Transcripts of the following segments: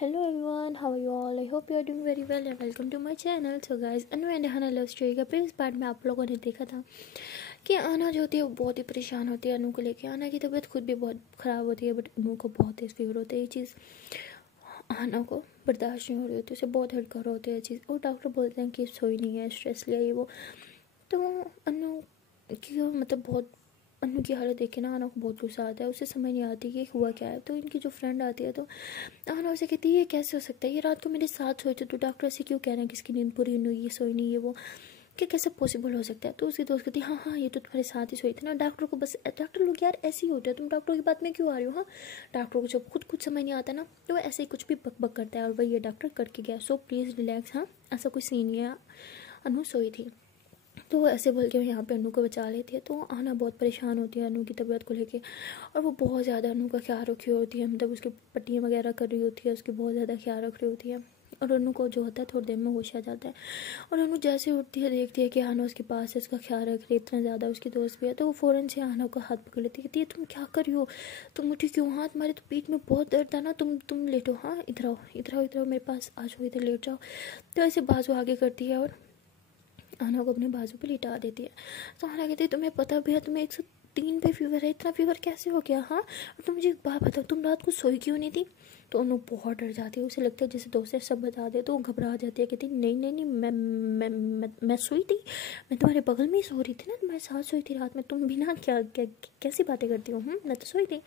Hello everyone, how are you all? I hope you are doing very well and welcome to my channel. So guys, Anu and हना love story का previous part में आप लोगों ने देखा था कि अना जो होती है वो बहुत ही परेशान होती है अनु को लेके। अना की तबीयत खुद भी बहुत ख़राब होती है बट अनु को बहुत तेज फीवर होता है। ये चीज़ अना को बर्दाश्त नहीं हो रही होती, उसे बहुत हर्ट कर रहा होता है ये चीज़। और डॉक्टर बोलते हैं कि सोई नहीं है, स्ट्रेस लिया ये वो। तो अनु की मतलब बहुत अनु की हालत देख के ना अना को बहुत गुस्सा आता है। उसे समझ नहीं आती कि हुआ क्या है। तो इनकी जो फ्रेंड आती है तो अना उसे कहती है ये कैसे हो सकता है, ये रात को मेरे साथ सोए थे तो डॉक्टर ऐसे क्यों कह रहे हैं कि इसकी नींद पूरी नहीं हुई, ये सोई नहीं, ये वो, कि कैसे पॉसिबल हो सकता है। तो उसकी दोस्त कहती है हाँ हाँ ये तो तुम्हारे साथ ही सोई थी ना। डॉक्टर को बस डॉक्टर लोग यार ऐसे ही होते हैं, तुम डॉक्टर की बात में क्यों आ रही हो। हाँ, डॉक्टर को जब खुद कुछ समझ नहीं आता ना तो वो ऐसे ही कुछ भी बक बक करता है और वही ये डॉक्टर करके गया। So please relax. हाँ, ऐसा कोई सीन नहीं है, अनु सोई थी। तो वो ऐसे बोल के यहाँ पे अनु को बचा लेती है। तो आना बहुत परेशान होती है अनु की तबीयत को लेके और वो बहुत ज़्यादा अनु का ख्याल रखी होती है, मतलब उसकी पट्टियाँ वगैरह कर रही होती है, उसकी बहुत ज़्यादा ख्याल रख रही होती है। और अनु को जो होता है थोड़ी देर में होश आ जाता है और अनु जैसे उठती है देखती है कि आना उसके पास है, उसका ख्याल रख रही है, इतना ज़्यादा उसकी दोस्त भी है। तो वो फ़ौरन से आना को हाथ पकड़ लेती है, कहती है तुम क्या कर रही हो, तुम उठी क्यों, हाँ तुम्हारे तो पीठ में बहुत दर्द है ना, तुम लेटो, हाँ इधर आओ इधर आओ इधर आओ मेरे पास आ जाओ, इधर लेट जाओ। तो ऐसे बाजू आगे करती है और आना को अपने बाजू पे लिटा देती है। तो आना कहती है तुम्हें पता भी है तुम्हें 103 पे फीवर है, इतना फीवर कैसे हो गया। हाँ, और तुम मुझे एक बात बताओ तुम रात को सोई क्यों नहीं थी। तो अनु बहुत डर जाती है, उसे लगता है जैसे दोस्त सब बता दे। तो वो घबरा जाती है, कहती नहीं नहीं नहीं मैं सोई थी, मैं तुम्हारे बगल में ही सो रही थी ना, तुम्हारे साथ सोई थी रात में, तुम भी ना क्या क्या कैसी बातें करती हो, मैं तो सोई थी।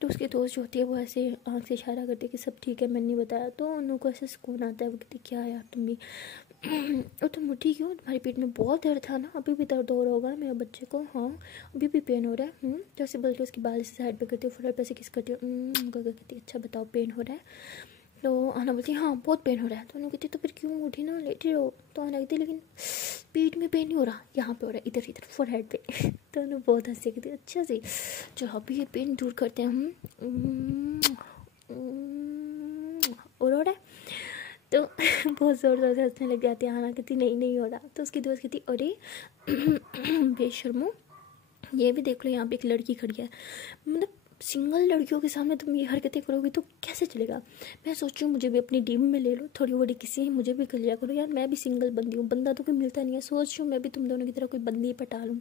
तो उसकी दोस्त जो होती है वो ऐसे आँख से इशारा करती है कि सब ठीक है मैंने नहीं बताया। तो अनु को ऐसे सुकून आता है, वो कहती क्या यार तुम भी और तुम उठी क्यों, तुम्हारे पेट में बहुत दर्द था ना, अभी भी दर्द हो रहा होगा मेरे बच्चे को, हाँ अभी भी पेन हो रहा है। जैसे बोल के उसकी बाल से साइड पे करती हो, फुल पैसे किस करती हो, कहती अच्छा बताओ पेन हो रहा है। तो आना बोलती है हाँ बहुत पेन हो रहा है। तो उन्होंने कहती तो फिर क्यों उठी ना, लेटी रहो। तो आना कहती लेकिन पेट में पेन नहीं हो रहा, यहाँ पे हो रहा है, इधर इधर फोर हेड पे। तो उन्होंने बहुत हंसी कहती अच्छा से चलो अभी ये पेन दूर करते हैं हम। और हो रहा है तो बहुत ज़ोर ज़ोर से हंसने लग जाती है। आना कहती नहीं नहीं हो रहा। तो उसकी दोस्त कहती अरे बेशर्मो, ये भी देख लो यहाँ पे एक लड़की खड़ी है, मतलब सिंगल लड़कियों के सामने तुम ये हरकतें करोगी तो कैसे चलेगा। मैं सोच रही हूँ मुझे भी अपनी टीम में ले लो, थोड़ी बड़ी किसी मुझे भी कर लिया करो यार, मैं भी सिंगल बंदी हूँ, बंदा तो कोई मिलता नहीं है, सोच रही हूँ मैं भी तुम दोनों की तरह कोई बंदी पटा लूँ।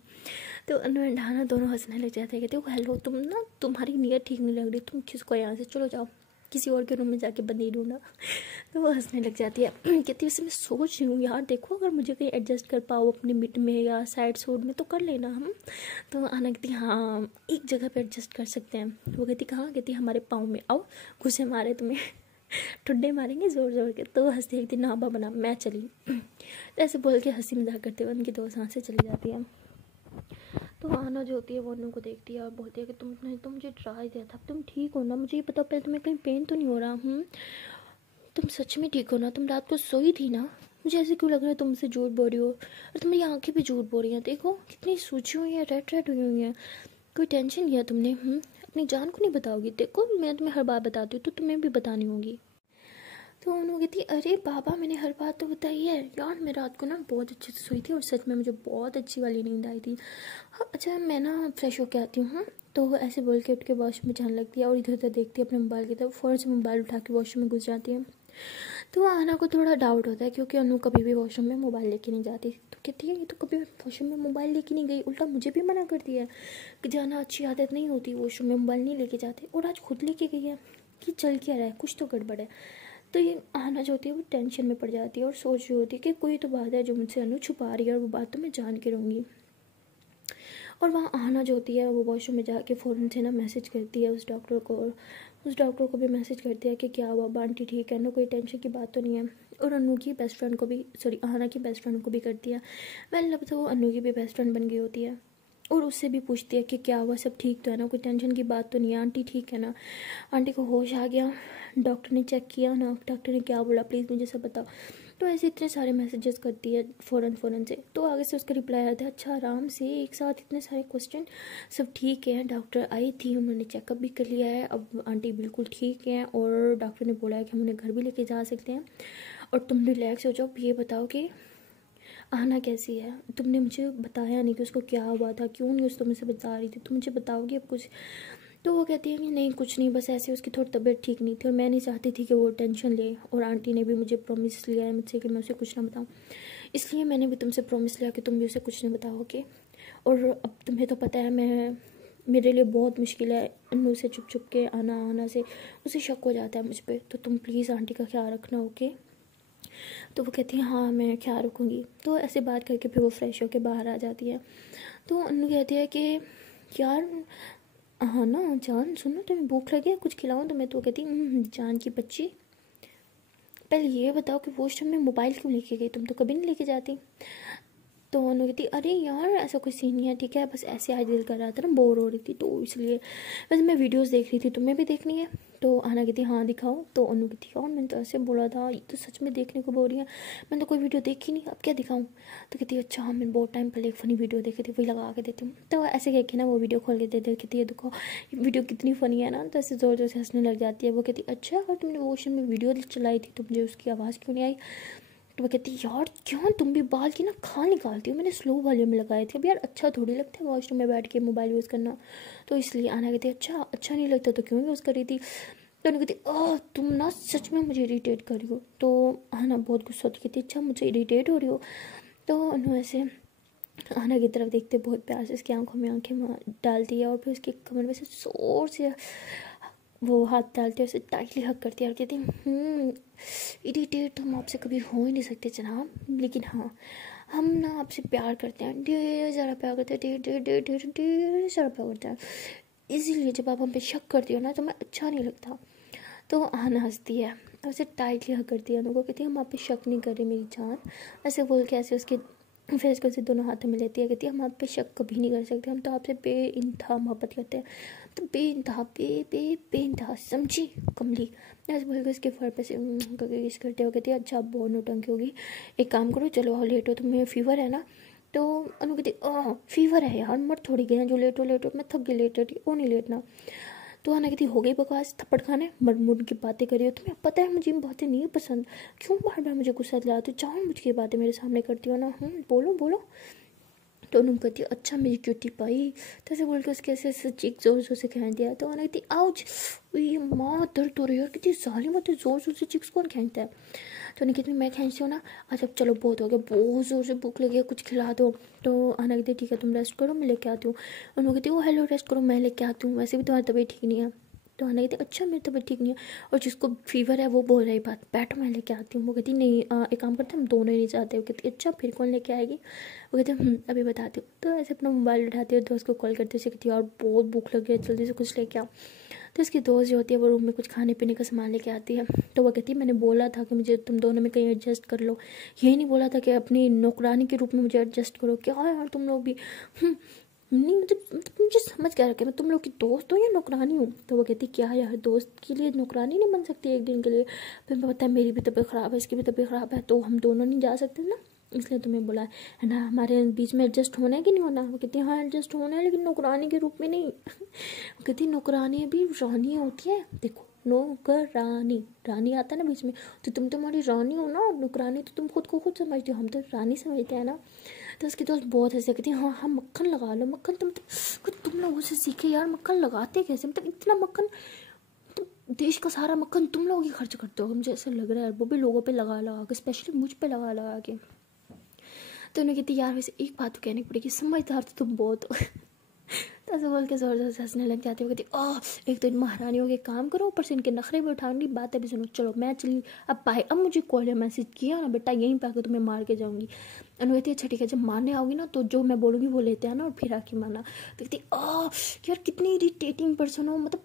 तो अनु एंड हाना दोनों हंसने लग जाते हैं, कहते हो हेलो तुम ना तुम्हारी नीयत ठीक नहीं लग रही, तुम किसको यहाँ से चलो जाओ किसी और के रूम में जाके बंदी ढूंढा। तो वो हंसने लग जाती है, कहती वैसे मैं सोच रही हूँ यार देखो अगर मुझे कहीं एडजस्ट कर पाओ अपने मिड में या साइड सूट में तो कर लेना हम। तो आना कहती हाँ एक जगह पे एडजस्ट कर सकते हैं। वो कहती कहाँ, कहती हमारे पाँव में आओ, घुसे मारे तुम्हें ठुड्डे मारेंगे ज़ोर ज़ोर के। तो हंसती कहती ना बाबा ना मैं चली। तो ऐसे बोल के हंसी मजाक करते हुए उनकी दोस्त यहाँ से चली जाती है। तो आना जो होती है वो अनु को देखती है और बोलती है कि तुमने तो मुझे ट्राई दिया था, तुम ठीक हो ना, मुझे ये बताओ पहले तुम्हें कहीं पेन तो नहीं हो रहा। तुम सच में ठीक हो ना, तुम रात को सोई थी ना, मुझे ऐसे क्यों लग रहा है तुमसे झूठ बोल रही हो, और तुम्हारी आंखें भी झूठ बोल रही हैं, देखो कितनी सूजी हुई हैं, रेड रेड हुई हैं, कोई टेंशन लिया तुमने। अपनी जान को नहीं बताओगी, देखो मैं तुम्हें हर बात बताती हूँ तो तुम्हें भी बतानी होगी। तो उन्होंने कहती अरे बाबा मैंने हर बात तो बताई है यार, मैं रात को ना बहुत अच्छे से सोई थी और सच में मुझे बहुत अच्छी वाली नींद आई थी। हाँ अच्छा मैं ना फ्रेश होके आती हूँ। हाँ, तो ऐसे बोल के उठ के वॉशरूम में जाने लगती है और इधर उधर देखती है अपने मोबाइल की तरफ, फ़ौरन से मोबाइल उठा के वॉशरूम में घुस जाती है। तो आना को थोड़ा डाउट होता है क्योंकि अनु कभी भी वॉशरूम में मोबाइल लेके नहीं जाती। तो कहती है ये तो कभी वॉशरूम में मोबाइल लेके नहीं गई, उल्टा मुझे भी मना कर दिया है कि जाना अच्छी आदत नहीं होती, वॉशरूम में मोबाइल नहीं लेके जाते, और आज खुद लेके गई है कि चल क्या रहा है, कुछ तो गड़बड़ है। तो ये आना जो होती है वो टेंशन में पड़ जाती है और सोच रही होती है कि कोई तो बात है जो मुझसे अनु छुपा रही है और वो बात तो मैं जान के रहूँगी। और वहाँ आना जो होती है वो वॉशरूम में जाके फ़ौरन से ना मैसेज करती है उस डॉक्टर को, और उस डॉक्टर को भी मैसेज करती है कि क्या हुआ आंटी ठीक है ना, कोई टेंशन की बात तो नहीं है। और अनु की बेस्ट फ्रेंड को भी, सॉरी आना की बेस्ट फ्रेंड को भी करती है। वेल अब तो वो अनु की भी बेस्ट फ्रेंड बन गई होती है और उससे भी पूछती है कि क्या हुआ, सब ठीक तो है ना, कोई टेंशन की बात तो नहीं है, आंटी ठीक है ना, आंटी को होश आ गया, डॉक्टर ने चेक किया ना, डॉक्टर ने क्या बोला प्लीज़ मुझे सब बताओ। तो ऐसे इतने सारे मैसेजेस करती है फ़ौरन से। तो आगे से उसका रिप्लाई आता है अच्छा आराम से एक साथ इतने सारे क्वेश्चन, सब ठीक है, डॉक्टर आई थी उन्होंने चेकअप भी कर लिया है, अब आंटी बिल्कुल ठीक है और डॉक्टर ने बोला है कि हम उन्हें घर भी लेके जा सकते हैं, और तुम रिलैक्स हो जाओ। ये बताओ कि आना कैसी है, तुमने मुझे बताया नहीं कि उसको क्या हुआ था, क्यों नहीं उस तुम मुझसे बता रही थी, तुम मुझे बताओगी अब कुछ। तो वो कहती है कि नहीं कुछ नहीं, बस ऐसे उसकी थोड़ी तबीयत ठीक नहीं थी और मैं नहीं चाहती थी कि वो टेंशन ले, और आंटी ने भी मुझे प्रॉमिस लिया है मुझसे कि मैं उसे कुछ ना बताऊँ, इसलिए मैंने भी तुमसे प्रॉमिस लिया कि तुम भी उसे कुछ नहीं बताओगे। और अब तुम्हें तो पता है मेरे लिए बहुत मुश्किल है अन्नू से चुप चुप के आना आना से, उसे शक हो जाता है मुझ पर, तो तुम प्लीज़ आंटी का ख्याल रखना, ओके। तो वो कहती है हाँ मैं ख्याल रखूँगी। तो ऐसे बात करके फिर वो फ्रेश होकर बाहर आ जाती है। तो अन्नू कहती है कि यार हाँ ना जान, सुनो तुम्हें भूख लगी है, कुछ खिलाऊँ तुम्हें? तो कहती जान की बच्ची, पहले ये बताओ कि वॉशरूम में मोबाइल क्यों लेके गई, तुम तो कभी नहीं लेके जाती। तो अनु कहती अरे यार ऐसा कोई सीन नहीं है, ठीक है, बस ऐसे आज दिल कर रहा था ना, बोर हो रही थी तो इसलिए, वैसे मैं वीडियोस देख रही थी, तुम्हें भी देखनी है? तो आना कहती हाँ दिखाओ। तो अनु कहती यार मैंने तो ऐसे बोला था, ये तो सच में देखने को बोल रही है, मैंने तो कोई वीडियो देखी नहीं, अब क्या दिखाऊँ? तो कहती अच्छा हाँ मैंने बहुत टाइम पहले एक फ़नी वीडियो देखी थी, वही लगा के देती हूँ। तो ऐसे कह के ना वो वीडियो खोल के दे कहती है देखो ये वीडियो कितनी फ़नी है ना, तो ऐसे ज़ोर ज़ोर से हंसने लग जाती है। वो कहती अच्छा अगर तुमने वॉशरूम में वीडियो चलाई थी तो मुझे उसकी आवाज़ क्यों नहीं आई? तो वो कहती यार क्यों तुम भी बाल की ना खाल निकालती हो, मैंने स्लो वॉल्यूम में लगाए थे, अब यार अच्छा थोड़ी लगता है वॉशरूम में बैठ के मोबाइल यूज़ करना, तो इसलिए। आना कहती अच्छा नहीं लगता तो क्यों यूज़ करी थी? तो उन्होंने कहती तुम ना सच में मुझे इरीटेट कर रही हो। तो आना बहुत गुस्सा होती, कहती अच्छा मुझे इरीटेट हो रही हो? तो उन्होंने ऐसे आना की तरफ देखते बहुत प्यार से उसकी आंखों में आंखें डालती है और फिर उसके कमर में से जोर से वो हाथ डालती है, उसे टाइटली हक करती है और कहती इरिटेट तो हम आपसे कभी हो ही नहीं सकते जनाब, लेकिन हाँ हम ना आपसे प्यार करते हैं, ढेर सारा प्यार करते हैं, ढेर ढेर ढेर ढेर ढेर सारा प्यार करते हैं, इसीलिए जब आप हम पे शक करती हो ना तो मैं अच्छा नहीं लगता। तो आना हंसती है और उसे टाइटली हक करती है, उनको कहती है हम आप पे शक नहीं कर रहे मेरी जान, ऐसे बोल के ऐसे उसके फेस को से दोनों हाथों में लेती है, कहती है हम आप पे शक कभी नहीं कर सकते, हम तो आपसे बेइंतहा मोहब्बत करते हैं, तो बेइंतहा समझी कमली? ऐसे बोल के उसके फर पे से करके किस करते हो। कहती है अच्छा आप बहुत नौटंकी होगी, एक काम करो चलो लेट हो, तुम्हें फीवर है ना? तो अनु कहती फीवर है यार, मर थोड़ी गए हैं जो लेट हो, मैं थक गई लेट वो नहीं लेटना। तो आना कहती हो गई बकवास, थप्पड़ खाने मर मुड़ की बातें करी हो, तुम्हें पता है मुझे बातें नहीं पसंद, क्यों बार बार मुझे गुस्सा दिलाते हो, चाहो मुझे बातें मेरे सामने करती हो ना, बोलो बोलो। तो उन्होंने कहती अच्छा मेरी क्यूटी पाई, तो ऐसे बोल के उसके ऐसे ऐसे चीक जोर जोर से खींच दिया। तो आना कहती आउच, ये माँ दर्द हो रही है यार, कितनी सारी मत जोर जोर से चिक्स कौन खींचता है? तो उन्हें कहती मैं खींचती हूँ ना, अच्छा चलो बहुत हो गया, बहुत ज़ोर से भूख लगी है, कुछ खिला दो। तो आना कहती ठीक है तुम रेस्ट करो मैं लेके आती हूँ। उन्होंने कहती हेलो रेस्ट करो मैं लेके आती हूँ, वैसे भी तुम्हारी तबीयत ठीक नहीं है। तो आना कहती अच्छा मेरी तबीयत ठीक नहीं है, और जिसको फीवर है वो बोल रही बात, बैठो मैं लेके आती हूँ। वो कहती नहीं एक काम करते हम दोनों ही नहीं चाहते। वो कहती अच्छा फिर कौन लेके आएगी? वो कहते अभी बताती हूँ। तो ऐसे अपना मोबाइल उठाती है, दोस्त को कॉल करते हुए कहती है और बहुत भूख लगी है जल्दी से कुछ लेके आओ। तो इसकी दोस्त जो होती है वो रूम में कुछ खाने पीने का सामान लेके आती है। तो वो कहती है मैंने बोला था कि मुझे तुम दोनों में कहीं एडजस्ट कर लो, यही नहीं बोला था कि अपनी नौकरानी के रूप में मुझे एडजस्ट करो? क्या यार तुम लोग भी नहीं मतलब मुझे समझ क्या रखे, मैं तुम लोग की दोस्त हूँ या नौकरानी हूँ? तो वो कहती क्या यार दोस्त के लिए नौकरानी नहीं बन सकती एक दिन के लिए? फिर पता है मेरी भी तबीयत ख़राब है, इसकी भी तबीयत ख़राब है, तो हम दोनों नहीं जा सकते ना, इसलिए तुम्हें बोला है ना, हमारे बीच में एडजस्ट होना है कि नहीं होना? वो कहती है हाँ एडजस्ट होना है, लेकिन नौकरानी के रूप में नहीं। वो कहती नौकरानी भी रानी होती है, देखो नौकरानी रानी आता है ना बीच में, तो तुम तुम्हारी रानी हो ना, और नौकरानी तो तुम खुद को खुद समझते हो, हम तो रानी समझते हैं ना। तो उसकी दोस्त बहुत हंसी कहती है हाँ मक्खन लगा लो, मक्खन तुम लोगों से सीखे यार, मक्खन लगाते कैसे, मतलब इतना मक्खन, तो देश का सारा मक्खन तुम लोग ही खर्च करते हो, मुझे ऐसा लग रहा है, वो भी लोगों पे लगा लगा के, स्पेशली मुझ पे लगा लगा के। तो उन्हें कहती यार वैसे एक बात तो कहनी पड़ेगी, समझदार तो तुम बहुत हो। तो ऐसे बोल के जोर जोर से हंसने लग जाती हो। कहती एक तो इन महारानियों के काम करो, ऊपर से इनके नखरे भी उठाऊंगी, बातें भी सुनो, चलो मैं चली अब बाय। अब मुझे कॉल या मैसेज किया ना बेटा, यहीं पे आकर तुम्हें मार के जाऊंगी। अनुवती अच्छा ठीक है, जब मारने आओगी ना तो जो मैं बोलूँगी वो लेते आना और फिर आके मारना। तो कहती यार कितनी इरिटेटिंग पर्सन हो, मतलब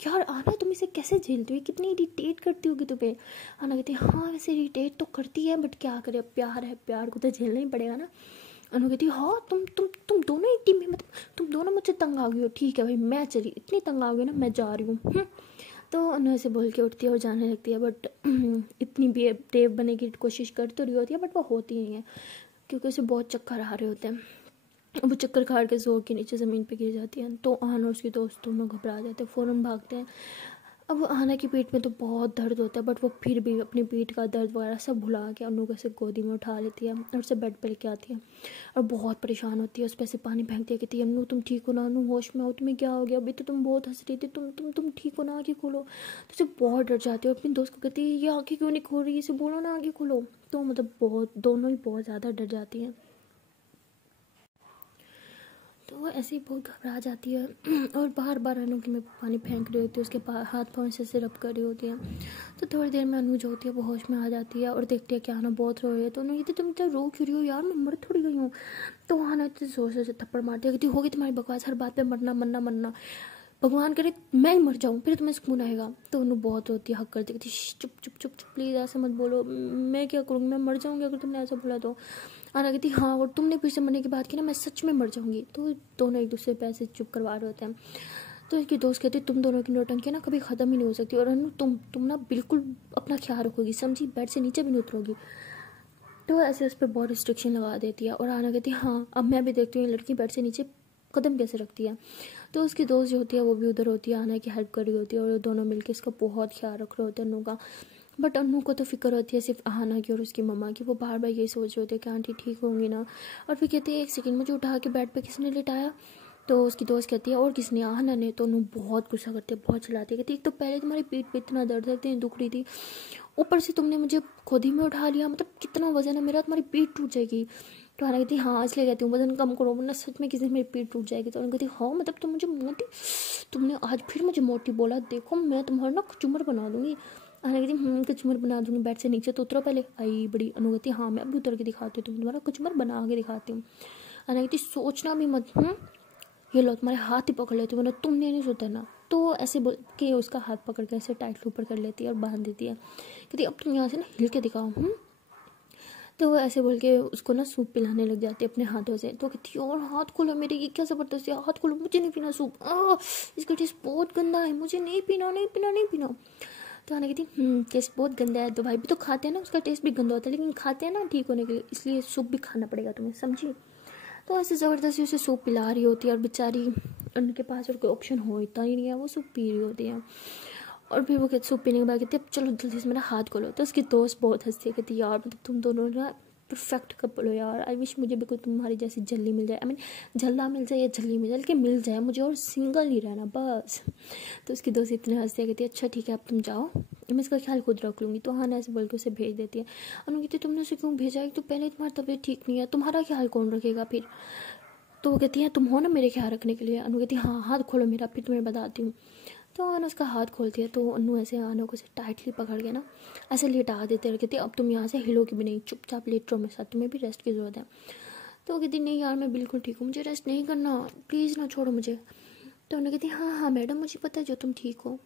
यार आना तुम इसे कैसे झेलती हो, कितनी इरिटेट करती होगी तुम्हें? आना कहती हाँ वैसे इरिटेट तो करती है, बट क्या करे, प्यार है, प्यार को तो झेलना ही पड़ेगा ना। अनु कहती हाँ तुम दोनों ही टीम में, मतलब तुम दोनों मुझसे तंग आ गई हो, ठीक है भाई मैं चली, इतनी तंग आ गई ना मैं जा रही हूँ। तो अनु ऐसे बोल के उठती है और जाने लगती है, बट इतनी ब्रेव बनने की कोशिश कर तो रही होती है, बट वो होती नहीं है क्योंकि उसे बहुत चक्कर आ रहे होते हैं। वो चक्कर खाड़ के जोर के नीचे ज़मीन पे गिर जाती है। तो आन और उसके दोस्त दोनों घबरा जाते हैं, फ़ौरन भागते हैं। अब आना की पीठ में तो बहुत दर्द होता है, बट वो फिर भी अपनी पीठ का दर्द वगैरह सब भुला के अनु को ऐसे गोदी में उठा लेती है और उसे बेड पे लेके आती है और बहुत परेशान होती है। उस पर से पानी फेंकती है, कहती है अनु तुम ठीक हो ना, अनु होश में हो, तुम्हें क्या हो गया, अभी तो तुम बहुत हंस रही थी, तुम ठीक हो ना, आँखें खोलो। तो उसे बहुत डर जाती है और अपनी दोस्त को कहती है ये आँखें क्यों नहीं खोल रही, इसे बोलो ना आँखें खोलो। तो मतलब बहुत दोनों ही बहुत ज़्यादा डर जाती हैं। तो वो ऐसे ही बहुत घबरा जाती है और बार बार अनु की में पानी फेंक रही होती है, उसके हाथ पाँव से रब कर रही होती है। तो थोड़ी देर में अनु जो होती है वो होश में आ जाती है और देखती है कि आना बहुत रो रही है। तो अनु कहती तुम इतना रो क्यों रही हो यार, मैं मर थोड़ी गई हूँ। तो आना इतने जोर से थप्पड़ मारती है, कहती होगी तुम्हारी बकवास, हर बात पे मरना मरना मरना, भगवान करे मैं ही मर जाऊँ फिर तुम्हें सुकून आएगा। तो अनु बहुत रोती है, हक करती, कहती चुप चुप चुप चुप प्लीज़ ऐसे मत बोलो, मैं क्या करूँगी, मैं मर जाऊँगी अगर तुमने ऐसा बोला तो। आना कहती हाँ और तुमने फिर से मरने की बात की ना, मैं सच में मर जाऊँगी। तो दोनों एक दूसरे पे ऐसे चुप करवा रहे होते हैं। तो इसकी दोस्त कहती तुम दोनों की नौटंकी ना कभी ख़त्म ही नहीं हो सकती, और अनु तुम ना बिल्कुल अपना ख्याल रखोगी, समझी, बेड से नीचे भी नहीं उतरोगी। तो ऐसे उस पर बहुत रिस्ट्रिक्शन लगा देती है और आना कहती है हाँ अब मैं भी देखती हूँ ये लड़की बेड से नीचे कदम कैसे रखती है। तो उसकी दोस्त जो होती है वो भी उधर होती है, आना की हेल्प कर रही होती है और दोनों मिलकर इसका बहुत ख्याल रख रहे होते हैं अनु का। बट अनु को तो फिक्र होती है सिर्फ आना की और उसकी मम्मा की, वो बार बार यही सोच रहे होते हैं कि आंटी ठीक होंगी ना। और फिर कहती है एक सेकंड मुझे उठा के बेड पे किसने लिटाया। तो उसकी दोस्त कहती है और किसने, आना ने। तो अनु बहुत गुस्सा करती है, बहुत चिल्लाती है, कहती एक तो पहले तुम्हारी पीठ पे इतना दर्द है, इतनी दुख रही थी, ऊपर से तुमने मुझे गोदी में उठा लिया, मतलब कितना वजन है मेरा, तुम्हारी पीठ टूट जाएगी। तो आना कहती हाँ इसलिए कहती हूँ वजन कम करो वरना सच में किसी दिन मेरी पीठ टूट जाएगी। तो उन्होंने कहती हाँ मतलब तुम मुझे मोटी, तुमने आज फिर मुझे मोटी बोला, देखो मैं तुम्हारा ना कचूमर बना दूंगी। आना कहती कचूमर बना दूंगी, बेड से नीचे तो उतरो पहले। आई बड़ी अनु कहती हाँ मैं अभी उतर के दिखाती हूँ, तुम तुम्हारा कचूमर बना के दिखाती हूँ। आना कहती सोचना भी मत, ये लो तुम्हारे हाथ ही पकड़ लेती हूँ वरना तुमने नहीं सुधरना। तो ऐसे बोल के उसका हाथ पकड़ के ऐसे टाइट ऊपर कर लेती है और बांध देती है, कहती अब तुम यहाँ से ना हिल के दिखाओ। तो वो ऐसे बोल के उसको ना सूप पिलाने लग जाती है अपने हाथों से। तो कहती है और हाथ खोलो मेरे, ये क्या ज़बरदस्ती, हाथ खोलो, मुझे नहीं पीना सूप, इसका टेस्ट बहुत गंदा है, मुझे नहीं पीना नहीं पीना नहीं पीना। तो आना कहती टेस्ट बहुत गंदा है, तो भाई भी तो खाते हैं ना, उसका टेस्ट भी गंदा होता है, लेकिन खाते हैं ना ठीक होने के लिए, इसलिए सूप भी खाना पड़ेगा तुम्हें, समझी। तो ऐसे ज़बरदस्ती उसे सूप पिला रही होती है और बेचारी उनके पास और कोई ऑप्शन होता ही नहीं है, वो सूप पी रही होती है। और फिर वो कहते सूप पीने के बाद कहती है अब चलो जल्दी से मेरा हाथ खोलो। तो उसकी दोस्त बहुत हंसती है, कहती यार मतलब तुम दोनों ना परफेक्ट कपल हो यार, आई विश मुझे भी कोई तुम्हारी जैसी जल्ली मिल जाए, आई मीन जल्ला मिल जाए या जल्ली मिल जाए, लेकिन मिल जाए मुझे और सिंगल नहीं रहना बस। तो उसकी दोस्त इतने हंसती है, कहती है अच्छा ठीक है अब तुम जाओ, मैं इसका ख्याल खुद रख लूँगी। तो हाँ ना ऐसे बोल के उसे भेज देती है। अनु कहती तुमने उसे क्यों भेजा है, तो पहले तुम्हारी तबीयत ठीक नहीं है, तुम्हारा ख्याल कौन रखेगा फिर। तो वो कहती है तुम हो ना मेरे ख्याल रखने के लिए। अनु कहती है हाँ हाथ खोलो मेरा, फिर तुम्हें बताती हूँ। तो अनु उसका हाथ खोलती है, तो अनु ऐसे अनु को टाइटली पकड़ के ना ऐसे लेटा देते हैं, कहती है अब तुम यहाँ से हिलोगी भी नहीं, चुपचाप लेट रहो मेरे साथ, तुम्हें भी रेस्ट की ज़रूरत है। तो वो कहती नहीं यार मैं बिल्कुल ठीक हूँ, मुझे रेस्ट नहीं करना, प्लीज़ ना छोड़ो मुझे। तो उन्होंने कहती हाँ हाँ मैडम मुझे पता है जो तुम ठीक हो।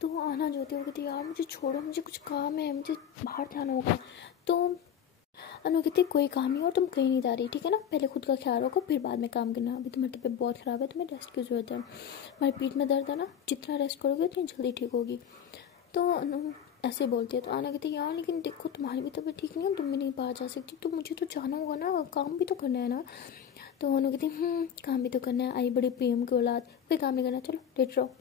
तो वो आना जो होती है वो कहती यार मुझे छोड़ो, मुझे कुछ काम है, मुझे बाहर जाना होगा। तो अनु कहती कोई काम नहीं और तुम कहीं नहीं जा रही, ठीक है ना, पहले खुद का ख्याल रखो फिर बाद में काम करना, अभी तुम्हारी तबीयत बहुत ख़राब है, तुम्हें रेस्ट की ज़रूरत है, तुम्हारी पीठ में दर्द है ना, जितना रेस्ट करोगे उतनी जल्दी ठीक होगी। तो अनु ऐसे बोलती है। तो आना कहती है यार लेकिन देखो तुम्हारी भी तबीयत ठीक नहीं है, तुम भी नहीं बाहर जा सकती, तो मुझे तो जाना होगा ना, काम भी तो करना है ना। तो अनु कहती काम भी तो करना है, आई बड़ी पीएम की औलाद, कोई काम नहीं करना, चलो लेट रहो।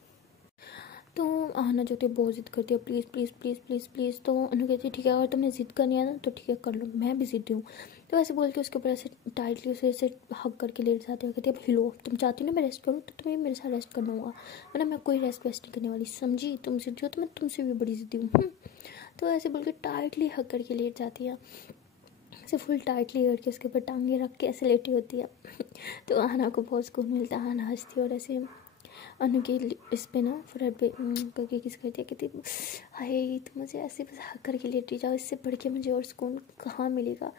तो आना जो होती है बहुत ज़िद करती है, please please please please please. तो अनु कहती है ठीक है अगर तुमने ज़िद करनी है ना तो ठीक है कर लो, मैं भी ज़िद्दी हूँ। तो ऐसे बोल के उसके ऊपर ऐसे टाइटली उसे ऐसे हक करके लेट जाती है, कहती है अब हिलो, तुम चाहती हो ना मैं रेस्ट करूँ तो तुम्हें मेरे साथ रेस्ट करना होगा, वरना मैं कोई रेस्ट वेस्ट नहीं करने वाली, समझी, तुम ज़िद्दी हो तो मैं तुमसे भी बड़ी ज़िद्दी हूँ। तो ऐसे बोल के टाइटली हक करके लेट जाती है, ऐसे फुल टाइटली करके उसके ऊपर टांगे रख के ऐसे लेटी होती है। तो आना को बहुत सुकून मिलता है, आना हंसती है और ऐसे अनु की इस पे ना फ्रंट पे करके किस करती है, कहती हाय तुम मुझे ऐसे बस हक करके लेटी जाओ, इससे बढ़ के मुझे और सुकून कहाँ मिलेगा।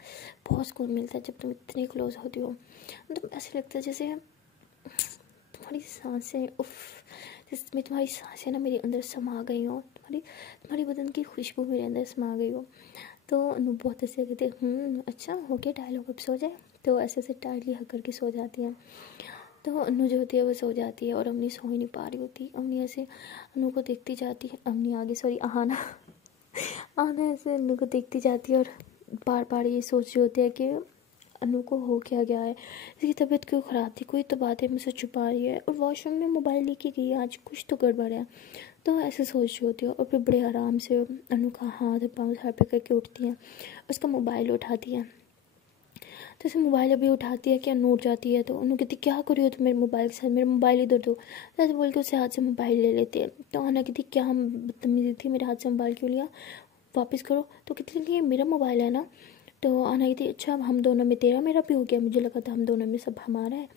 बहुत सुकून मिलता है जब तुम इतने क्लोज होती हो, मतलब ऐसे लगता है जैसे तुम्हारी सांसें उफ, जिसमें तुम्हारी सांसें ना मेरे अंदर समा गई हो, तुम्हारी बदन की खुशबू मेरे अंदर समा गई हो। तो अनु बहुत ऐसे कहते अच्छा हो गया डायलॉग, अब सो जाए। तो ऐसे ऐसे टाइटली हक करके सो जाती है। तो अनु जो होती है वो सो जाती है और अम्मी सो ही नहीं पा रही होती, अम्मी ऐसे अनु को देखती जाती है, अम्मी आगे सॉरी आना आना ऐसे अनु को देखती जाती है और बार बार ये सोच रही होती है कि अनु को हो क्या गया है, इसकी तबीयत क्यों ख़राब थी, कोई तो बात है मुझसे छुपा रही है, और वॉशरूम में मोबाइल लेके गई है, आज कुछ तो गड़बड़ है। तो ऐसे सोच रही होती है और फिर बड़े आराम से अनु का हाथ पाँव सर पे करके उठती है, उसका मोबाइल उठाती है। तो ऐसे मोबाइल अभी उठाती है कि अनु उठ जाती है, तो अनु कहती क्या कर रही हो तुम मेरे मोबाइल के साथ, मेरा मोबाइल इधर दो। तो ऐसे बोल के उससे हाथ से मोबाइल ले लेते हैं। तो अना कहती क्या हम बदतमीजी थी, मेरे हाथ से मोबाइल क्यों लिया, वापस करो। तो कहती ये मेरा मोबाइल है ना। तो अना कहती अच्छा अब हम दोनों में तेरा मेरा भी हो गया, मुझे लगा था हम दोनों में सब हमारा है।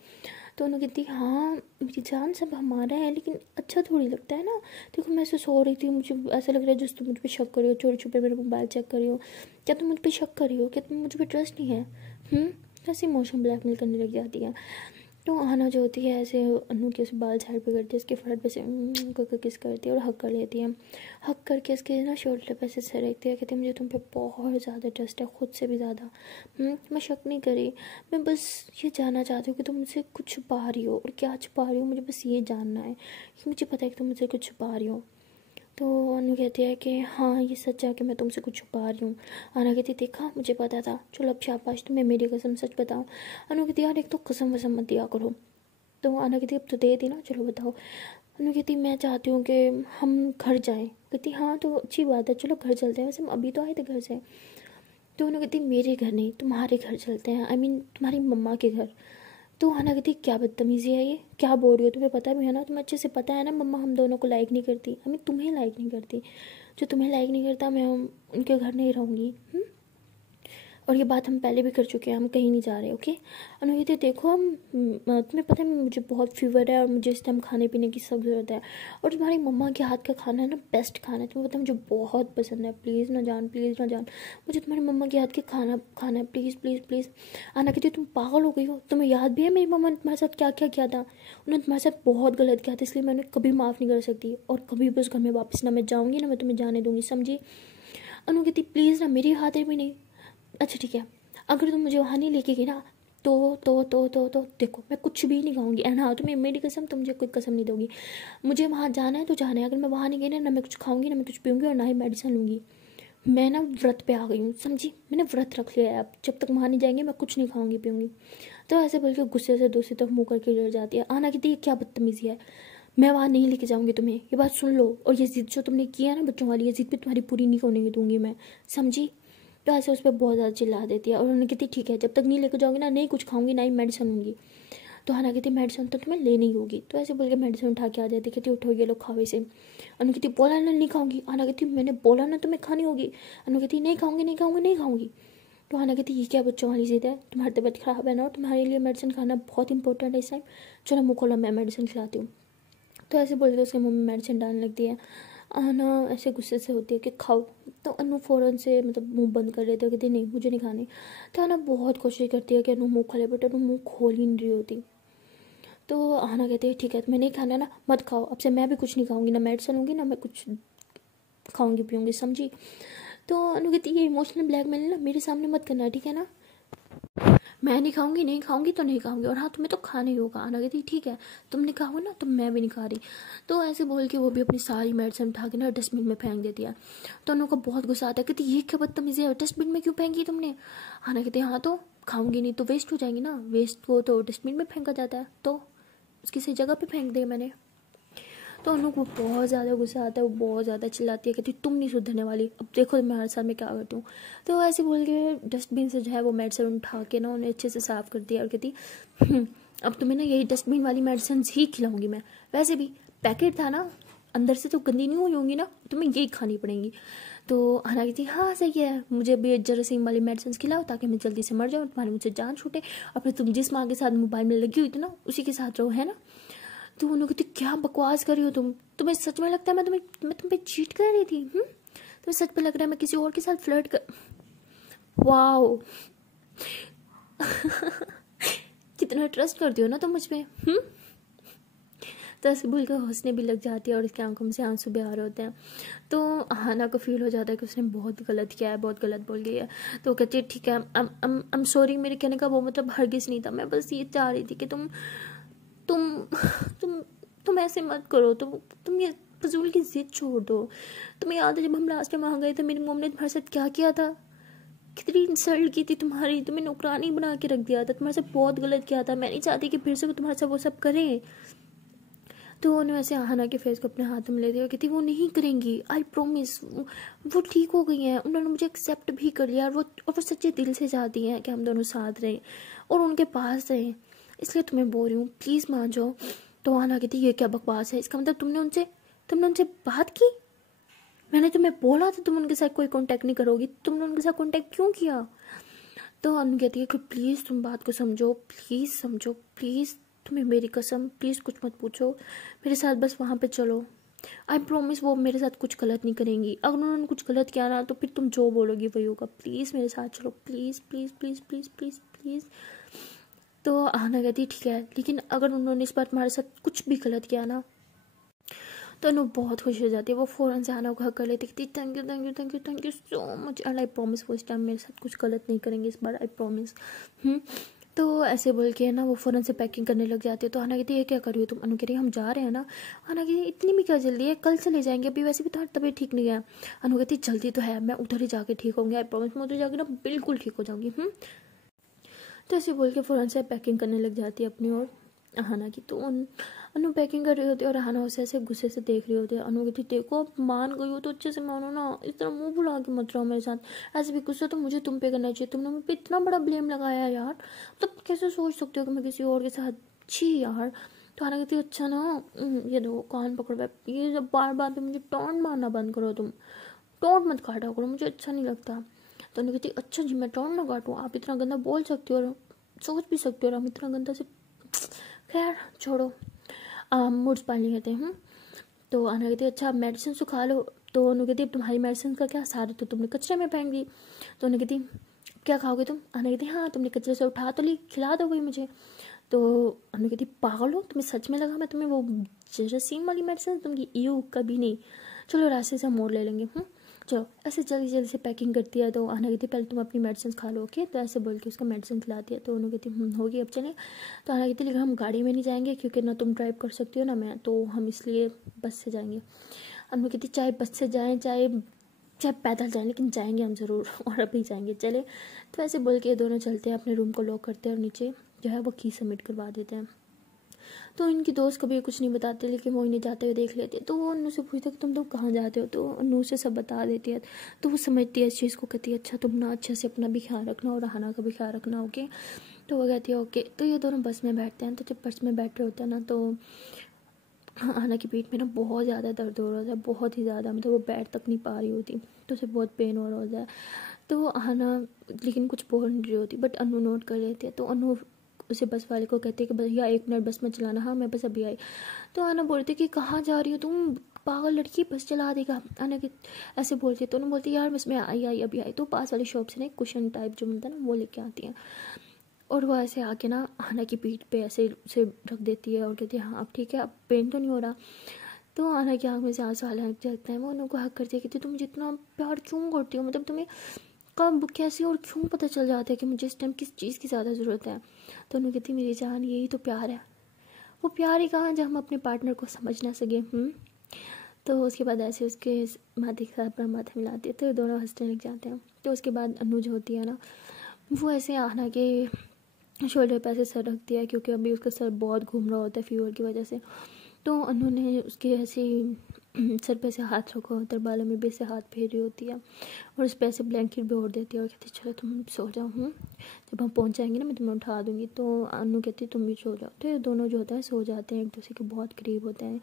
तो उन्होंने कहती हाँ मेरी जान सब हमारा है, लेकिन अच्छा थोड़ी लगता है ना। देखो मैं ऐसे सो रही थी, मुझे ऐसा लग रहा है जैसे तुम मुझ पर शक करी हो, चोरी छुपे मेरा मोबाइल चेक करी हो, क्या तुम मुझ पर शक करी हो, क्या तुम मुझ पर ट्रस्ट नहीं है। ऐसे इमोशन ब्लैकमेल करने लग जाती है। तो आना जो होती है ऐसे अनु के उस बाल साइड पे करती है, उसके फट पे से करके किस करती है और हक कर लेती है। हक करके उसके ना शोल्डर पे से सरकती है, कहती है मुझे तुम पे बहुत ज़्यादा ट्रस्ट है, खुद से भी ज़्यादा। मैं शक नहीं करी, मैं बस ये जानना चाहती हूँ कि तुम मुझसे कुछ छुपा रही हो, और क्या छुपा रही हो मुझे बस ये जानना है, कि मुझे पता है कि तुम मुझसे कुछ छुपा रही हो। तो अनु कहती है कि हाँ ये सच है कि मैं तुमसे कुछ छुपा रही हूँ। अनु कहती देखा मुझे पता था, चलो अब शाबाश तुम्हें मेरी कसम सच बताओ। अनु कहती यार एक तो कसम वसम मत दिया करो। तो अनु कहती अब तो दे दी ना, चलो बताओ। अनु कहती मैं चाहती हूँ कि हम घर जाएँ। कहती हाँ तो अच्छी बात है, चलो घर चलते हैं, वैसे हम अभी तो आए थे घर से। तो अनु कहती मेरे घर नहीं तुम्हारे घर चलते हैं, आई मीन तुम्हारी मम्मा के घर। तो हना कहती क्या बदतमीज़ी है ये, क्या बोल रही हो, तुम्हें पता भी है ना, तुम्हें अच्छे से पता है ना मम्मा हम दोनों को लाइक नहीं करती, आई मीन तुम्हें लाइक नहीं करती, जो तुम्हें लाइक नहीं करता मैं उनके घर नहीं रहूँगी। और ये बात हम पहले भी कर चुके हैं, हम कहीं नहीं जा रहे, ओके। अनुहित देखो हम तुम्हें पता है मुझे बहुत फीवर है और मुझे इस टाइम खाने पीने की सब ज़रूरत है, और तुम्हारी मम्मा के हाथ का खाना है ना बेस्ट खाना है, तुम्हें पता है मुझे बहुत पसंद है, प्लीज़ ना जान, प्लीज़ ना जान, मुझे तुम्हारी मम्मा के हाथ के खाना खाना है, प्लीज़ प्लीज़ प्लीज़। आना कहती तुम पागल हो गई हो, तुम्हें याद भी है मेरी मम्मा ने तुम्हारे साथ क्या क्या किया था, उन्होंने तुम्हारे साथ बहुत गलत किया था, इसलिए मैं उन्हें कभी माफ़ नहीं कर सकती, और कभी भी उस घर में वापस ना मैं जाऊँगी ना मैं तुम्हें जाने दूँगी, समझी। अनु कहती प्लीज़ ना मेरी खातिर भी नहीं। अच्छा ठीक है, अगर तुम मुझे वहाँ नहीं लेके गई ना तो देखो मैं कुछ भी नहीं खाऊंगी, एंड हाँ तुम्हें मेरी कसम, तुम मुझे कोई कसम नहीं दोगी, मुझे वहाँ जाना है तो जाना है, अगर मैं वहाँ नहीं गई ना मैं कुछ खाऊंगी ना मैं कुछ पीऊँगी और ना ही मेडिसिन लूँगी। मैं ना व्रत पे आ गई हूँ, समझी, मैंने व्रत रख लिया है, अब जब तक वहाँ नहीं जाएंगे मैं कुछ नहीं खाऊंगी पीऊँगी। तो ऐसे बोल के गुस्से से दूसरी तरफ मुँह करके डर जाती है। आना कहती है क्या बदतमीज़ी है, मैं वहाँ नहीं लेके जाऊँगी तुम्हें, ये बात सुन लो, और ये जिद जो तुमने किया ना बच्चों वाली, ये जिद भी तुम्हारी पूरी नहीं होने दूँगी मैं, समझी। तो ऐसे उस पर बहुत ज़्यादा चिल्ला देती है, और उन्होंने कहती ठीक है जब तक नहीं लेकर जाऊँगी ना नहीं कुछ खाऊंगी ना ही मेडिसिन लूँगी। तो हना कहती मेडिसिन तो तुम्हें लेनी ही होगी। तो ऐसे बोल के मेडिसिन उठा के आ जाती, कहती उठो ये लोग खाओ इसे। अनु कहती बोला ना नहीं खाऊंगी, आना कहती मैंने बोला ना तुम्हें खानी होगी, अनु कहती नहीं खाऊंगी नहीं खाऊंगी नहीं खाऊंगी। तो आना कहती ये क्या बच्चों वाली जिद है, तुम्हारी तबीयत खराब है ना और तुम्हारे लिए मेडिसिन खाना बहुत इंपॉर्टेंट है इस टाइम, चलो मुँह खोलो मैं मेडिसिन खिलाती हूँ। तो ऐसे बोल के उसके मुँह में मेडिसिन डालने लगती है। अनु ऐसे गुस्से से होती है कि खाओ। तो अनु फ़ौरन से मतलब मुंह बंद कर लेती है, कहती नहीं मुझे नहीं खानी। तो अनु बहुत कोशिश करती है कि अनु मुंह खोले, बट अनु मुंह खोल ही नहीं रही होती। तो आना कहती है ठीक है तुम्हें नहीं खाना ना मत खाओ, अब से मैं भी कुछ नहीं खाऊंगी, ना मेडिसिन लूँगी ना मैं कुछ खाऊंगी पीऊँगी, समझी। तो अनु कहती है ये इमोशनल ब्लैकमेल ना मेरे सामने मत करना, ठीक है ना, मैं नहीं खाऊंगी नहीं खाऊंगी तो नहीं खाऊंगी, और हाँ तुम्हें तो खाना ही होगा। आना कहती ठीक है तुमने कहा हो ना तो मैं भी नहीं खा रही। तो ऐसे बोल के वो भी अपनी सारी मेडिसिन उठा के ना डस्टबिन में फेंक देती है। तो उनको बहुत गुस्सा आता है, कहती ये क्या बदतमीजी है, डस्टबिन में क्यों फेंकी तुमने। आना कहती हाँ तो खाऊंगी नहीं तो वेस्ट हो जाएंगी ना, वेस्ट को तो डस्टबिन में फेंका जाता है, तो उसकी सही जगह पर फेंक दी मैंने। तो अनु को बहुत ज़्यादा गुस्सा आता है, वो बहुत ज़्यादा चिल्लाती है, कहती तुम नहीं सुधरने वाली, अब देखो मैं हर साल में क्या करती हूँ। तो ऐसे बोल के डस्टबिन से जो है वो मेडिसिन उठा के ना उन्हें अच्छे से साफ़ कर दिया, और कहती अब तुम्हें ना यही डस्टबिन वाली मेडिसिन ही खिलाऊंगी मैं, वैसे भी पैकेट था ना अंदर से तो गंदी नहीं हुई होंगी ना, तुम्हें यही खानी पड़ेंगी। तो हना कहती हाँ सही है, मुझे भी जरासीम वाली मेडिसिन खिलाओ ताकि मैं जल्दी से मर जाऊँ, तुम्हारी मुझसे जान छूटे, और फिर तुम जिस माँ के साथ मोबाइल में लगी हुई थी ना उसी के साथ रहो, है ना। तो उन्होंने कहती क्या बकवास कर रही हो तुम, तुम्हें सच में लगता है मैं तुम पे चीट कर रही थी, तुम्हें सच में लग रहा है मैं किसी और के साथ फ्लर्ट कर, वाओ कितना ट्रस्ट करती हो ना तुम मुझ पे। तो ऐसे भूल कर हंसने भी लग जाती है और उसकी आंखों में से आंसू भी आ रहे होते हैं। तो हाना को फील हो जाता है कि उसने बहुत गलत किया है, बहुत गलत बोल गई है। तो कहती है ठीक है I'm सॉरी, मेरे कहने का वो मतलब हरगिज़ नहीं था, मैं बस ये चाह रही थी कि तुम तुम ऐसे मत करो, तुम ये फजूल की जिद छोड़ दो। तुम्हें याद है जब हम लास्ट टाइम वहाँ गए थे मेरी मम्मी ने तुम्हारे साथ क्या किया था, कितनी इंसल्ट की थी तुम्हारी, तुम्हें नौकरानी बना के रख दिया था, तुम्हारे साथ बहुत गलत किया था, मैं नहीं चाहती कि फिर से वो तुम्हारे साथ वो सब करें। तो उन्होंने वैसे आहना के फेस को अपने हाथ में ले दिया और कहती वो नहीं करेंगी, आई प्रोमिस, वो ठीक हो गई हैं, उन्होंने मुझे एक्सेप्ट भी कर लिया, और वो सच्चे दिल से चाहती हैं कि हम दोनों साथ रहें और उनके पास रहें, इसलिए तुम्हें बोल रही हूँ, प्लीज़ मान जाओ। तो आहना कहती ये क्या बकवास है, इसका मतलब तुमने उनसे बात की, मैंने तुम्हें बोला था तुम उनके साथ कोई कांटेक्ट नहीं करोगी, तुमने उनके साथ कांटेक्ट क्यों किया। तो अनु कहती है कि प्लीज़ तुम बात को समझो, प्लीज़ समझो, प्लीज़ तुम्हें मेरी कसम, प्लीज़ कुछ मत पूछो, मेरे साथ बस वहाँ पे चलो, आई प्रॉमिस वो मेरे साथ कुछ गलत नहीं करेंगी, अगर उन्होंने कुछ गलत किया ना तो फिर तुम जो बोलोगी वही होगा, प्लीज़ मेरे साथ चलो, please please please please please please. तो आहना कहती ठीक है, लेकिन अगर उन्होंने इस बार तुम्हारे साथ कुछ भी गलत किया ना, तो अनु बहुत खुश हो जाती है, वो फ़ौरन से आहना को हक कर लेती थी, thank you thank you thank you thank you so much, and I promise वो इस टाइम मेरे साथ कुछ गलत नहीं करेंगे इस बार, आई प्रॉमिस। तो ऐसे बोल के ना वो फ़ौरन से पैकिंग करने लग जाती है। तो आहना कहती है क्या कर रही हो तुम, अनु कह रही है हम जा रहे हैं ना, आहना कहती है इतनी भी क्या जल्दी है, कल चले जाएंगे, अभी वैसे भी तुम्हारी तबीयत ठीक नहीं है। अनु कहती है जल्दी तो है, मैं उधर ही जाके ठीक होंगे, आई प्रॉमिस मैं उधर जाके ना बिल्कुल ठीक हो जाऊंगी। तो ऐसे बोल के फ़ौरन से पैकिंग करने लग जाती है अपनी ओर आहना की। तो अनु पैकिंग कर रही होती है और आहना उसे ऐसे गुस्से से देख रही होती है। अनु कहती देखो अब मान गई हो तो अच्छे से मानो ना, इस तरह मुंह बुला के मत रहो मेरे साथ, ऐसे भी गुस्सा तो मुझे तुम पे करना चाहिए, तुमने मुझ पे इतना बड़ा ब्लेम लगाया यार, मतलब कैसे सोच सकते हो कि मैं किसी और के साथ, छी यार। तो आहना कहती अच्छा ना, ये दो कान पकड़ो, ये जब बार बार पे मुझे टॉन्ट मारना बंद करो, तुम टॉन्ट मत काटा करो, मुझे अच्छा नहीं लगता। तो उन्हें कहती अच्छा जी मैं टॉन्ट ना काटूँ, आप इतना गंदा बोल सकते हो और सोच भी सकते हो और हम इतना गंदा से, खैर छोड़ो, मूड्स पानी कहते हैं। तो अनु कहती है अच्छा मेडिसिन तो खा लो। तो अनु कहती है तुम्हारी मेडिसिन का क्या, सारे तो तुमने कचरे में फेंक दी। तो अनु कहती क्या खाओगे तुम, अनु कहती हाँ तुमने कचरे से उठा तो ली, खिला दो भाई मुझे। तो अनु कहती पागल हो, तुम्हें सच में लगा मैं तुम्हें वो जरासीम वाली मेडिसिन दूंगी, यू कभी नहीं, चलो रास्ते से मोड़ ले लेंगे। चलो ऐसे जल्दी जल्दी से पैकिंग करती है। तो आहना कहती पहले तुम अपनी मेडिसिन खा लो, ओके। तो ऐसे बोल के उसका मेडिसिन खिलाती है। तो उन्होंने कहती होगी अब चलें। तो आहना कहती लेकिन हम गाड़ी में नहीं जाएंगे क्योंकि ना तुम ड्राइव कर सकती हो ना मैं, तो हम इसलिए बस से जाएंगे। अनु कहती चाहे बस से जाएँ चाहे पैदल जाएं, लेकिन जाएंगे हम ज़रूर और अभी जाएंगे, चले। तो ऐसे बोल के दोनों चलते हैं, अपने रूम को लॉक करते हैं और नीचे जो है वो की सबमिट करवा देते हैं। तो इनकी दोस्त कभी कुछ नहीं बताते, लेकिन वो इन्हें जाते हुए देख लेते हैं। तो वो अनु से पूछते कि तुम लोग कहाँ जाते हो। तो अनु से सब बता देती है। तो वो समझती है इस चीज़ को, कहती है अच्छा तुम ना अच्छे से अपना भी ख्याल रखना और आहना का भी ख्याल रखना, ओके। तो वो कहती है ओके। तो ये दोनों बस में बैठते हैं। तो जब बस में बैठ रहे होते हैं ना, तो आहना की पीठ में ना बहुत ज़्यादा दर्द हो रहा होता है, बहुत ही ज़्यादा, मतलब वो बैठ तक नहीं पा रही होती, तो उसे बहुत पेन हो रहा होता है। तो आहना लेकिन कुछ बोल नहीं रही होती, बट अनु नोट कर लेती है। तो अनु उसे बस वाले को कहते हैं कि भैया 1 मिनट बस में चलाना, हाँ मैं बस अभी आई। तो आहना बोलती कि कहाँ जा रही हो तुम, पागल लड़की, बस चला देगा। आहना की ऐसे बोलती है। तो उन्होंने बोलती यार बस मैं आई अभी आई। तो पास वाली शॉप से ना एक कुशन टाइप जो मिलता है ना, वो लेके आती हैं और वो ऐसे आके ना आहना की पीठ पे ऐसे उसे रख देती है और कहती है हाँ अब ठीक है, अब पेन तो नहीं हो रहा। तो आहना की आँख में से आंसू आने लग जाते हैं। वो उनको हक करती है, कहती तुम जितना प्यार क्यों करती हो, मतलब तुम्हें कब कैसे और क्यों पता चल जाता है कि मुझे इस टाइम किस चीज़ की ज़्यादा ज़रूरत है। तो उन्होंने कहती मेरी जान यही तो प्यार है। वो प्यार ही कहाँ जब हम अपने पार्टनर को समझ ना सके। तो उसके बाद ऐसे उसके माथे के साथ अपना माथा मिलाती है, तो दोनों हंसने लग जाते हैं। तो उसके बाद अनु जो होती है ना, वो ऐसे आहना के शोल्डर पे ऐसे सर रखती है, क्योंकि अभी उसका सर बहुत घूम रहा होता है फीवर की वजह से। तो अनु ने उसके ऐसे सर पे से हाथ रखा होता है, बालों में भी से हाथ फेर रही होती है और उस पर ऐसे ब्लैंकेट भी ओढ़ देती है और कहती चलो तुम सो जाओ, जब हम पहुंच जाएंगे ना मैं तुम्हें उठा दूंगी। तो अनु कहती तुम भी सो जाओ। तो ये दोनों जो होता है सो जाते हैं, एक दूसरे के बहुत करीब होते हैं।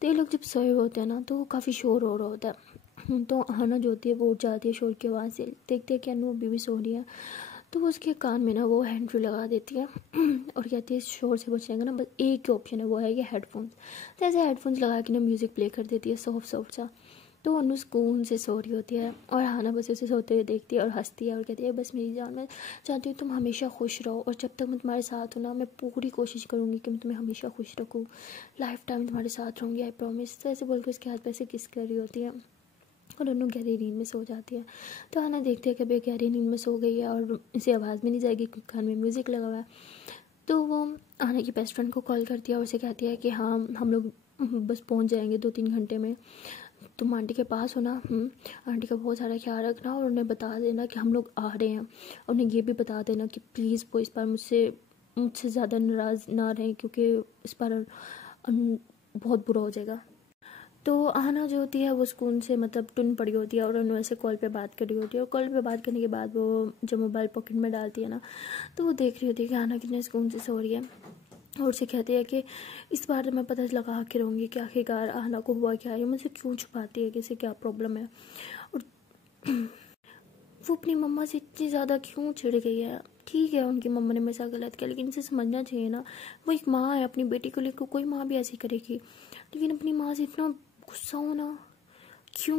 तो ये लोग जब सोए होते हैं ना, तो काफ़ी शोर हो रहा होता है। तो आहना जो होती है वो उठ जाती है शोर की आवाज़ से, देखते हैं कि अनु अभी भी सो रही है। तो उसके कान में ना वो हैंड फ्री लगा देती है और कहती है इस शोर से बचने का ना बस एक ही ऑप्शन है, वो है ये हेडफोन्स। तो ऐसे हेडफोन्स लगा के ना म्यूज़िक प्ले कर देती है सॉफ्ट सॉफ्ट सा। तो अनु सुकून से सो रही होती है और आहना बस उसे सोते हुए देखती है और हंसती है और कहती है बस मेरी जान, मैं चाहती हूँ तुम हमेशा खुश रहो और जब तक मैं तुम्हारे साथ हूँ ना, मैं पूरी कोशिश करूँगी कि मैं तुम्हें हमेशा खुश रखूँ, लाइफ टाइम तुम्हारे साथ रहूँगी, आई प्रॉमिस। तो ऐसे बोल के उसके हाथ पे ऐसे किस कर रही होती है और अनु गहरी नींद में सो जाती है। तो आहना देखती है कि अभी गहरी नींद में सो गई है और इसे आवाज़ में नहीं जाएगी क्योंकि कान में म्यूज़िक लगा हुआ है। तो वो आहना की बेस्ट फ्रेंड को कॉल करती है और उसे कहती है कि हाँ हम लोग बस पहुंच जाएंगे 2-3 घंटे में। तुम आंटी के पास हो ना, आंटी का बहुत सारा ख्याल रखना और उन्हें बता देना कि हम लोग आ रहे हैं। उन्हें ये भी बता देना कि प्लीज़ वो इस बार मुझसे ज़्यादा नाराज़ ना रहें, क्योंकि इस बार बहुत बुरा हो जाएगा। तो आना जो होती है वो स्कूल से मतलब टुन पड़ी होती है और उन्होंने वैसे कॉल पे बात करी होती है, और कॉल पे बात करने के बाद वो जब मोबाइल पॉकेट में डालती है ना, तो वो देख रही होती है कि आना कितने सुकून से सो रही है, और उसे कहती है कि इस बार मैं पता लगा के रहूँगी कि आखिरकार आना को हुआ क्या है, मुझसे क्यों छुपाती है कि इसे क्या प्रॉब्लम है, और वो अपनी मम्मा से इतनी ज़्यादा क्यों चिढ़ गई है। ठीक है उनकी मम्मा ने मेरे साथ गलत किया, लेकिन इसे समझना चाहिए ना, वो एक माँ है, अपनी बेटी को लेकर कोई माँ भी ऐसी करेगी, लेकिन अपनी माँ से इतना गुस्सा होना क्यों,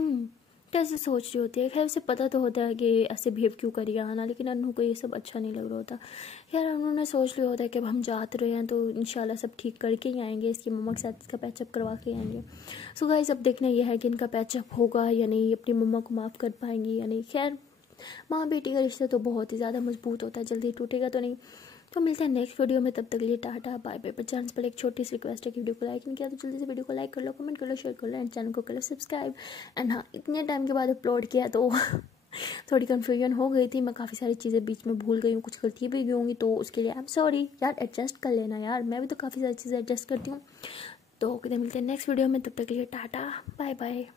कैसे सोच रही होती है। खैर उसे पता तो होता है कि ऐसे बिहेव क्यों करिए आना, लेकिन अनु को ये सब अच्छा नहीं लग रहा होता। यार उन्होंने सोच लिया होता है कि अब हम जाते रहे हैं तो इंशाल्लाह सब ठीक करके ही आएंगे, इसकी मम्मा के साथ इसका पैचअप करवा के आएंगे। सो गाइस अब देखना यह है कि इनका पैचअप होगा या नहीं, अपनी मम्मा को माफ़ कर पाएंगी या नहीं। खैर माँ बेटी का रिश्ता तो बहुत ही ज़्यादा मजबूत होता है, जल्दी टूटेगा तो नहीं। तो मिलते हैं नेक्स्ट वीडियो में, तब तक के लिए टाटा बाय बाय। पर चांस पर एक छोटी सी रिक्वेस्ट है कि वीडियो को लाइक नहीं किया तो जल्दी से वीडियो को लाइक कर लो, कमेंट कर लो, शेयर कर लो, एंड चैनल को कर लो सब्सक्राइब। एंड हाँ, इतने टाइम के बाद अपलोड किया तो थोड़ी कन्फ्यूजन हो गई थी, मैं काफ़ी सारी चीज़ें बीच में भूल गई हूँ, कुछ गलती भी होंगी, तो उसके लिए आई एम सॉरी यार, एडजस्ट कर लेना यार, मैं भी तो काफ़ी सारी चीज़ें एडजस्ट करती हूँ। तो कितने मिलते हैं नेक्स्ट वीडियो में, तब तक के लिए टाटा बाय बाय।